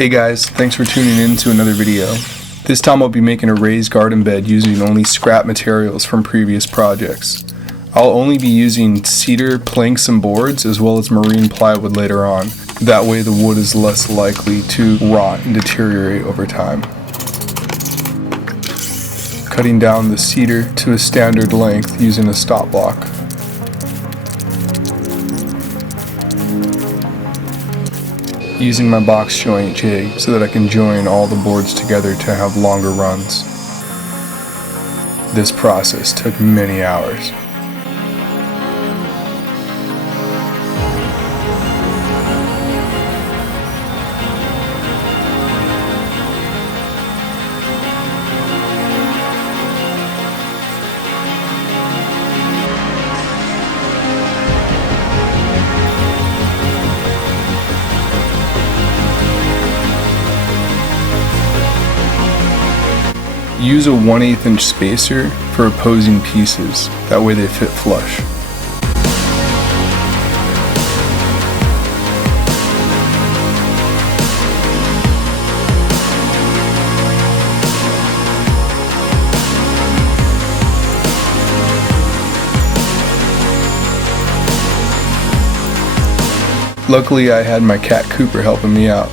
Hey guys, thanks for tuning in to another video. This time I'll be making a raised garden bed using only scrap materials from previous projects. I'll only be using cedar planks and boards as well as marine plywood later on. That way the wood is less likely to rot and deteriorate over time. Cutting down the cedar to a standard length using a stop block. Using my box joint jig so that I can join all the boards together to have longer runs. This process took many hours. Use a 1/8 inch spacer for opposing pieces, that way they fit flush. Luckily I had my cat Cooper helping me out.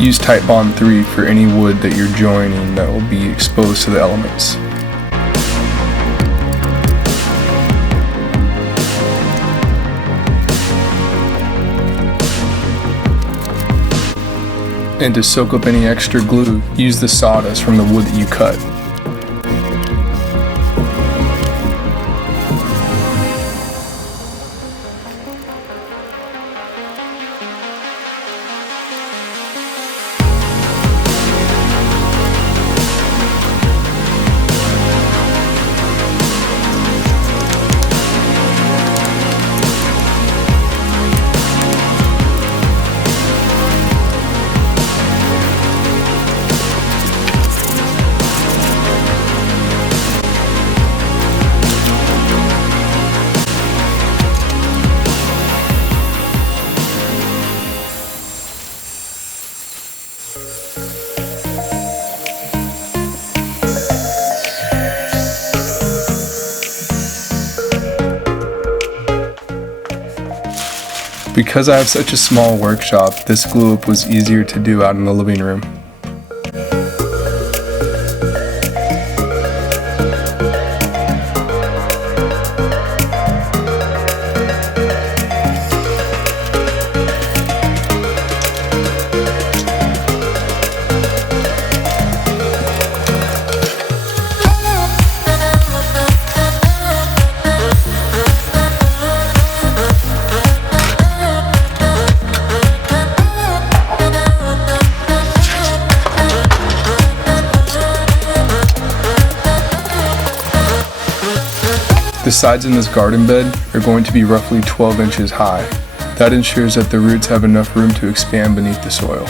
Use Titebond 3 for any wood that you're joining that will be exposed to the elements. And to soak up any extra glue, use the sawdust from the wood that you cut. Because I have such a small workshop, this glue up was easier to do out in the living room. The sides in this garden bed are going to be roughly 12 inches high. That ensures that the roots have enough room to expand beneath the soil.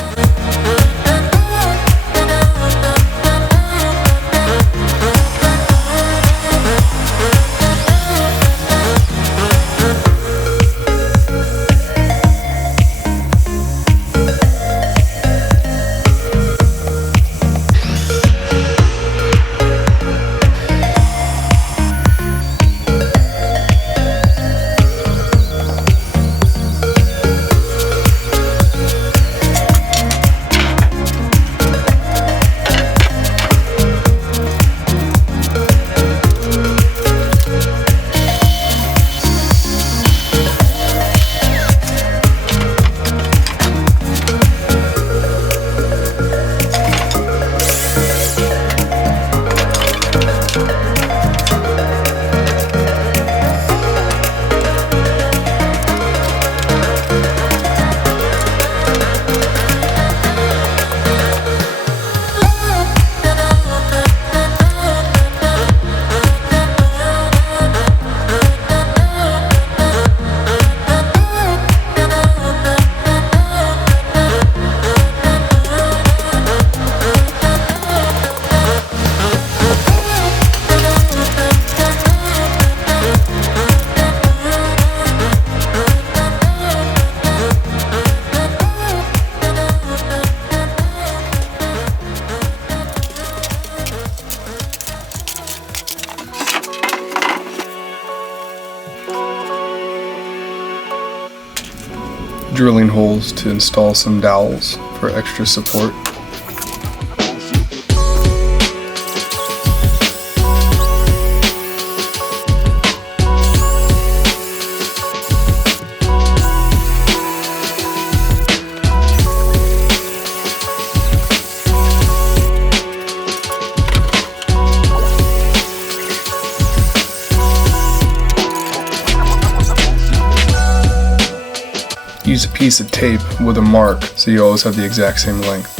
drilling holes to install some dowels for extra support. Use a piece of tape with a mark so you always have the exact same length.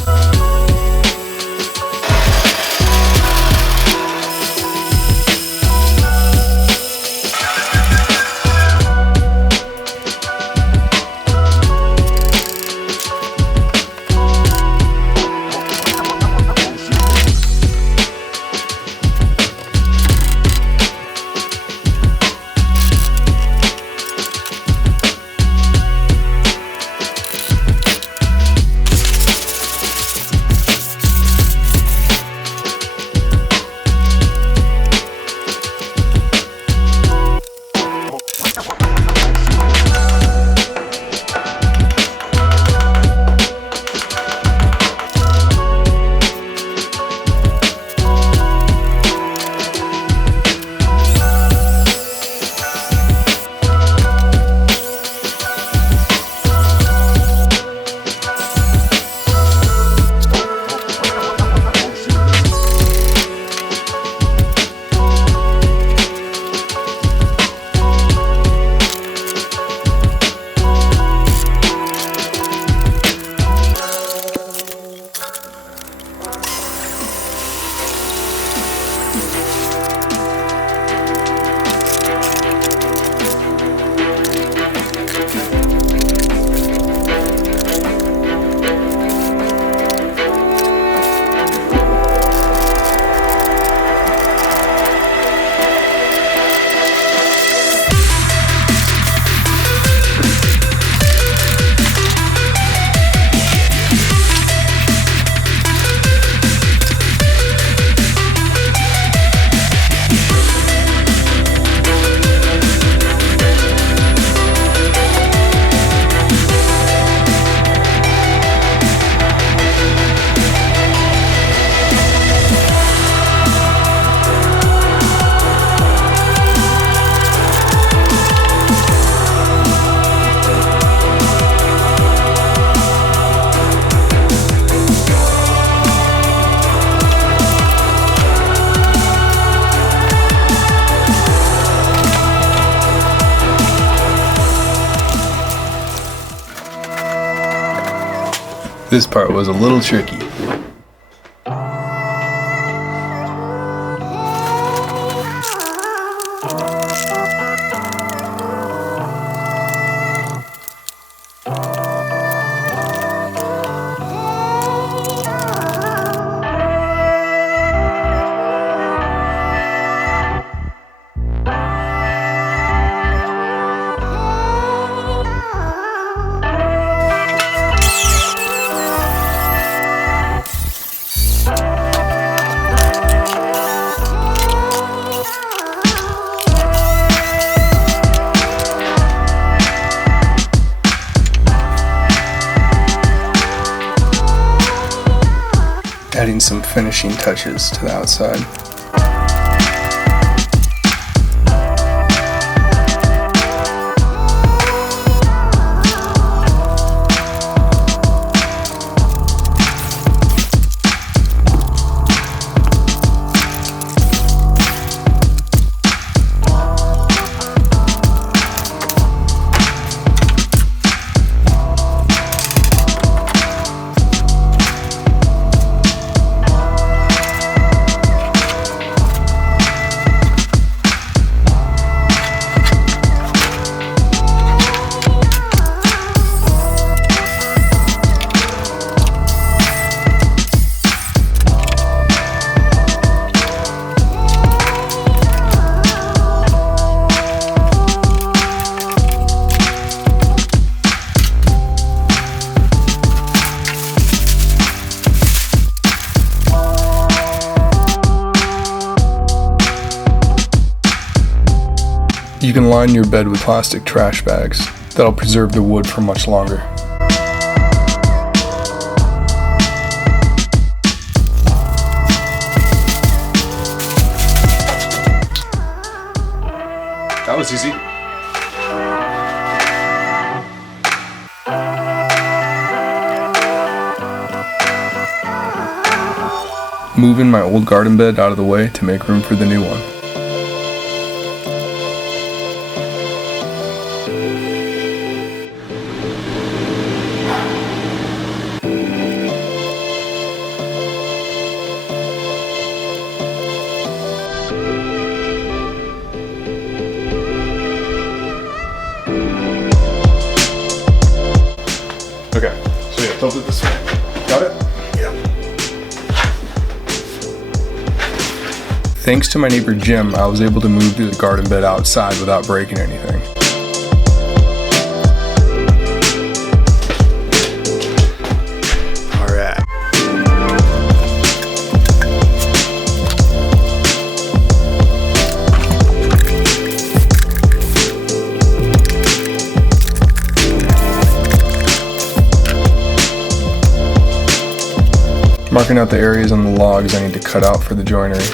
This part was a little tricky. Adding some finishing touches to the outside. You can line your bed with plastic trash bags. That'll preserve the wood for much longer. That was easy. Moving my old garden bed out of the way to make room for the new one. Okay, so yeah, tilt it this way. Got it? Yeah. Thanks to my neighbor Jim, I was able to move the garden bed outside without breaking anything. All right. Marking out the areas on the logs I need to cut out for the joinery.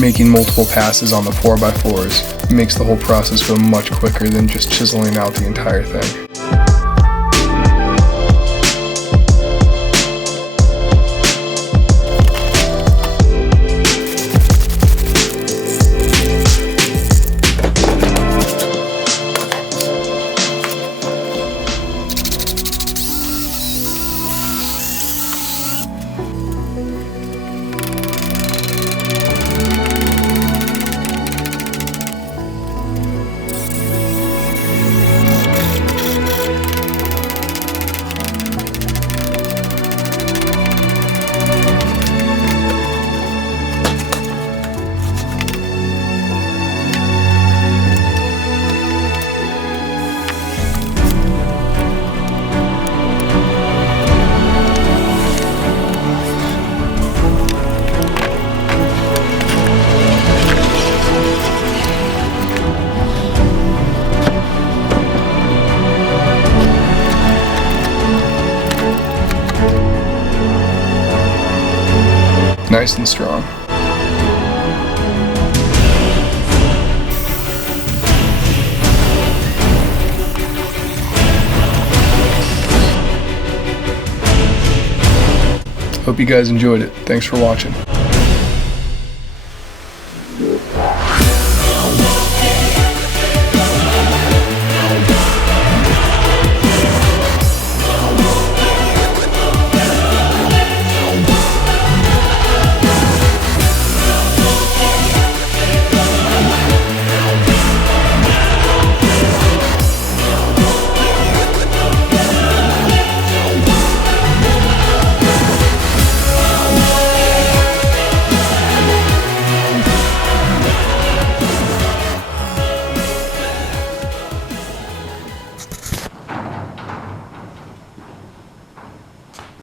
Making multiple passes on the 4x4s makes the whole process go much quicker than just chiseling out the entire thing. Nice and strong. Hope you guys enjoyed it. Thanks for watching.